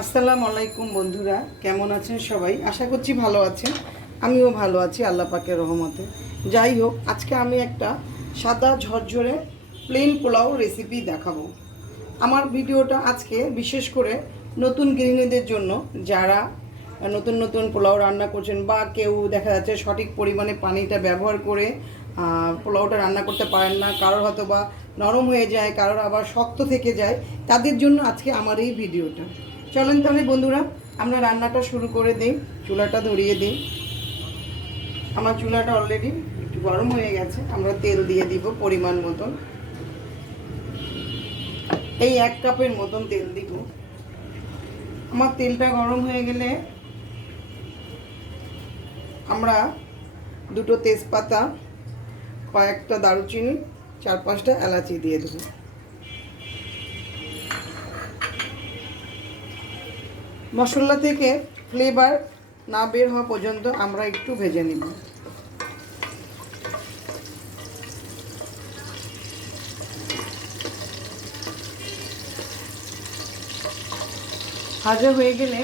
আসসালামু আলাইকুম বন্ধুরা, কেমন আছেন সবাই? আশা করছি ভালো আছেন। আমিও ভালো আছি আল্লাহ পাকের রহমতে। যাই হোক, আজকে আমি একটা সাদা ঝরঝরে প্লেন পোলাও রেসিপি দেখাবো। আমার ভিডিওটা আজকে বিশেষ করে নতুন গৃহিণীদের জন্য, যারা নতুন নতুন পোলাও রান্না করছেন বা কেউ দেখা যাচ্ছে সঠিক পরিমাণে পানিটা ব্যবহার করে পোলাওটা রান্না করতে পারেন না, কারোর হয়তো বা নরম হয়ে যায়, কারোর আবার শক্ত থেকে যায়, তাদের জন্য আজকে আমার এই ভিডিওটা। চলেন তাহলে বন্ধুরা, আমরা রান্নাটা শুরু করে দিই। চুলাটা ধরিয়ে দিই। আমার চুলাটা অলরেডি একটু গরম হয়ে গেছে। আমরা তেল দিয়ে দিব পরিমাণ মতন। এই 1 কাপের মতন তেল দিব। আমার তেলটা গরম হয়ে গেলে আমরা 2টো তেজপাতা, কয়েকটা দারুচিনি, 4-5টা এলাচি দিয়ে দেবো। মশলা থেকে ফ্লেভার না বের হওয়া পর্যন্ত আমরা একটু ভেজে নিব। ভাজা হয়ে গেলে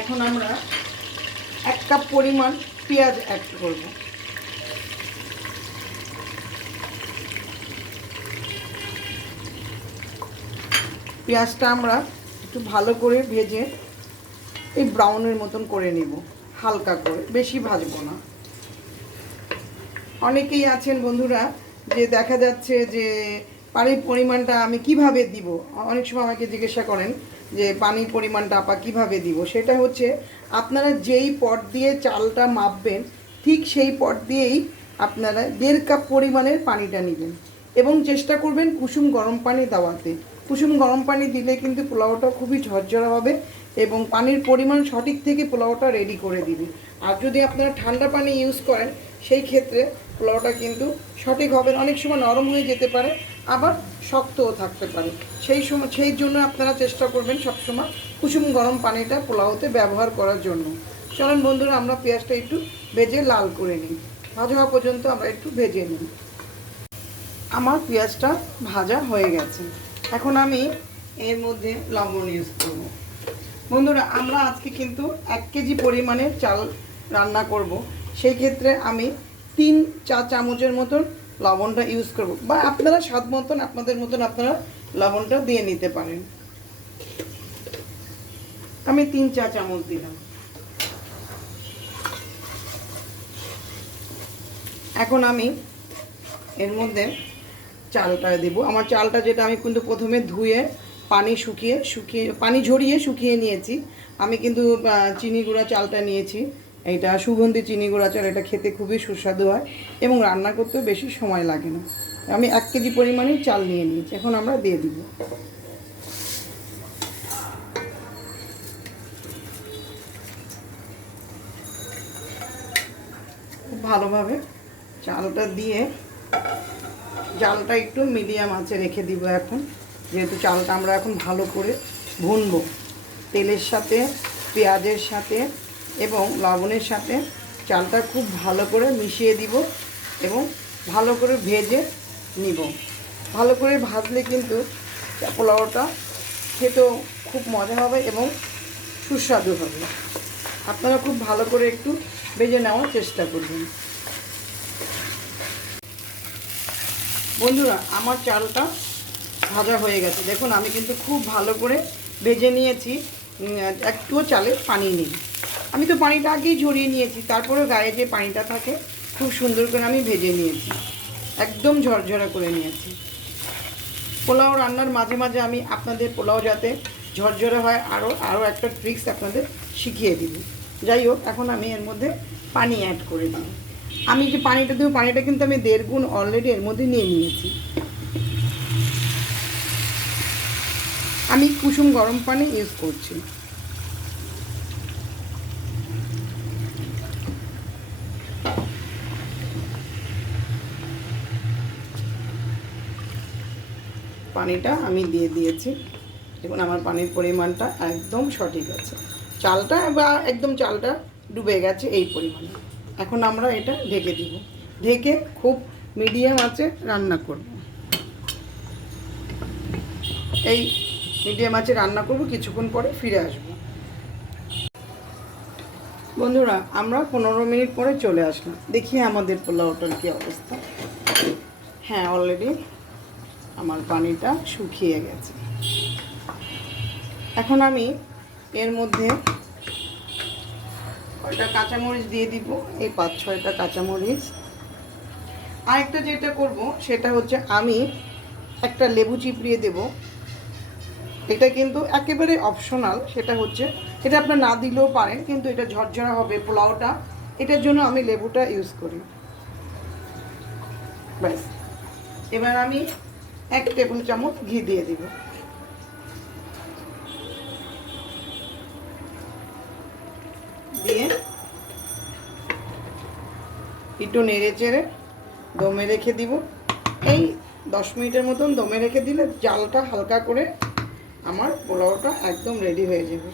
এখন আমরা 1 কাপ পরিমাণ পেঁয়াজ অ্যাড করব। পেঁয়াজটা আমরা একটু ভালো করে ভেজে এই ব্রাউনের মতন করে নিব, হালকা করে, বেশি ভাজবো না। অনেকেই আছেন বন্ধুরা যে দেখা যাচ্ছে যে পানির পরিমাণটা আমি কিভাবে দিব, অনেক সময় আমাকে জিজ্ঞাসা করেন যে পানির পরিমাণটা আপা কিভাবে দিব। সেটা হচ্ছে আপনারা যেই পট দিয়ে চালটা মাপবেন ঠিক সেই পট দিয়েই আপনারা 1.5 কাপ পরিমাণের পানিটা নেবেন এবং চেষ্টা করবেন কুসুম গরম পানি দেওয়াতে। কুসুম গরম পানি দিলে কিন্তু পোলাওটা খুবই ঝরঝরা হবে এবং পানির পরিমাণ সঠিক থেকে পোলাওটা রেডি করে দিবে। আর যদি আপনারা ঠান্ডা পানি ইউজ করেন সেই ক্ষেত্রে পোলাওটা কিন্তু সঠিক হবে না, অনেক সময় নরম হয়ে যেতে পারে, আবার শক্তও থাকতে পারে। সেই জন্য আপনারা চেষ্টা করবেন সবসময় কুসুম গরম পানিটা পোলাওতে ব্যবহার করার জন্য। চলেন বন্ধুরা, আমরা পেঁয়াজটা একটু ভেজে লাল করে নিই। ভাজা হওয়া পর্যন্ত আমরা একটু ভেজে নিই। আমার পেঁয়াজটা ভাজা হয়ে গেছে। এখন আমি এর মধ্যে লবণ ইউজ করব। বন্ধুরা, আমরা আজকে কিন্তু 1 কেজি পরিমাণের চাল রান্না করব। সেই ক্ষেত্রে আমি 3 চা চামচের মতন লবণটা ইউজ করব, বা আপনারা স্বাদ মতন আপনাদের মতন আপনারা লবণটা দিয়ে নিতে পারেন। আমি 3 চা চামচ দিলাম। এখন আমি এর মধ্যে চালটা দেব। আমার চালটা যেটা আমি কিন্তু প্রথমে ধুয়ে পানি ঝরিয়ে শুকিয়ে নিয়েছি। আমি কিন্তু চিনি গুঁড়া চালটা নিয়েছি। এটা সুগন্ধি চিনি গুঁড়া চাল, এটা খেতে খুবই সুস্বাদু হয় এবং রান্না করতেও বেশি সময় লাগে না। আমি 1 কেজি পরিমাণেই চাল নিয়ে নিয়েছি। এখন আমরা দিয়ে দিব। খুব ভালোভাবে চালটা দিয়ে জালটা একটু মিডিয়াম আঁচে রেখে দিব। এখন যেহেতু চালটা আমরা এখন ভালো করে ভুনবো, তেলের সাথে, পেঁয়াজের সাথে এবং লবণের সাথে চালটা খুব ভালো করে মিশিয়ে দিব এবং ভালো করে ভেজে নিব। ভালো করে ভাজলে কিন্তু পোলাওটা খেতেও খুব মজা হবে এবং সুস্বাদু হবে। আপনারা খুব ভালো করে একটু ভেজে নেওয়ার চেষ্টা করবেন। বন্ধুরা, আমার চালটা ভাজা হয়ে গেছে। দেখুন, আমি কিন্তু খুব ভালো করে ভেজে নিয়েছি, একটুও চালে পানি নেই। আমি তো পানিটা আগেই ঝরিয়ে নিয়েছি, তারপরেও গায়ে যে পানিটা থাকে খুব সুন্দর করে আমি ভেজে নিয়েছি, একদম ঝরঝরা করে নিয়েছি। পোলাও রান্নার মাঝে মাঝে আমি আপনাদের পোলাও যাতে ঝরঝরা হয় আরও একটা ট্রিক্স আপনাদের শিখিয়ে দিব। যাই হোক, এখন আমি এর মধ্যে পানি অ্যাড করে দিই। আমি যে পানিটা দেবো, পানিটা কিন্তু আমি 1.5 গুণ অলরেডি এর মধ্যে নিয়ে নিয়েছি। আমি কুসুম গরম পানি ইউজ করছি। পানিটা আমি দিয়ে দিয়েছি। দেখুন, আমার পানির পরিমাণটা একদম সঠিক আছে। চালটা বা একদম চালটা ডুবে গেছে এই পরিমাণে। এখন আমরা এটা ঢেকে দিব। ঢেকে খুব মিডিয়াম আঁচে রান্না করব। এই মিডিয়াম আঁচে রান্না করব, কিছুক্ষণ পরে ফিরে আসব। বন্ধুরা আমরা 15 মিনিট পরে চলে আসলাম। দেখি আমাদের পোলাওটার কী অবস্থা। হ্যাঁ, অলরেডি আমার পানিটা শুকিয়ে গেছে। এখন আমি এর মধ্যে কয়টা কাঁচামরিচ দিয়ে দিব, এই 5-6টা কাঁচামরিচ। আরেকটা যেটা করব সেটা হচ্ছে আমি একটা লেবু চিপড়িয়ে দেব। এটা কিন্তু একেবারে অপশনাল, সেটা হচ্ছে এটা আপনার না দিলেও পারেন, কিন্তু এটা ঝরঝরা হবে পোলাওটা, এটার জন্য আমি লেবুটা ইউজ করি। ব্যাস, এবার আমি 1 টেবিল চামচ ঘি দিয়ে দিব। দিয়ে একটু নেড়ে চেড়ে দমে রেখে দিব। এই 10 মিনিটের মতন দমে রেখে দিলে জালটা হালকা করে আমার পোলাওটা একদম রেডি হয়ে যাবে।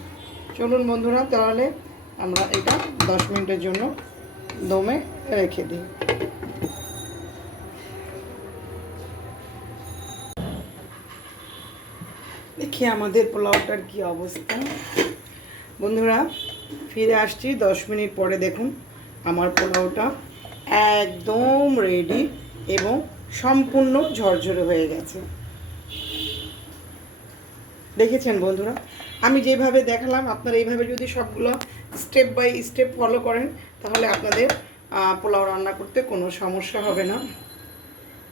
চলুন বন্ধুরা, তাহলে আমরা এটা 10 মিনিটের জন্য দমে রেখে দিই। দেখি আমাদের পোলাওটার কি অবস্থা। বন্ধুরা ফিরে আসছি 10 মিনিট পরে। দেখুন আমার পোলাওটা একদম রেডি এবং সম্পূর্ণ ঝরঝরে হয়ে গেছে। দেখেছেন বন্ধুরা, আমি যেভাবে দেখালাম আপনারা এইভাবে যদি সবগুলো স্টেপ বাই স্টেপ ফলো করেন তাহলে আপনাদের পোলাও রান্না করতে কোনো সমস্যা হবে না।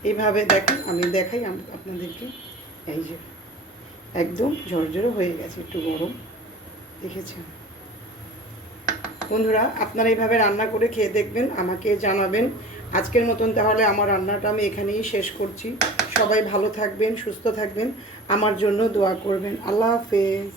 এইভাবে দেখেন, আমি দেখাই আপনাদেরকে। এই যে একদম ঝরঝরে হয়ে গেছে, একটু গরম। দেখেছেন বন্ধুরা, আপনারা এইভাবে রান্না করে খেয়ে দেখবেন, আমাকে জানাবেন। আজকের মতন তাহলে আমার রান্নাটা আমি এখানেই শেষ করছি। সবাই ভালো থাকবেন, সুস্থ থাকবেন, আমার জন্য দোয়া করবেন। আল্লাহ হাফেজ।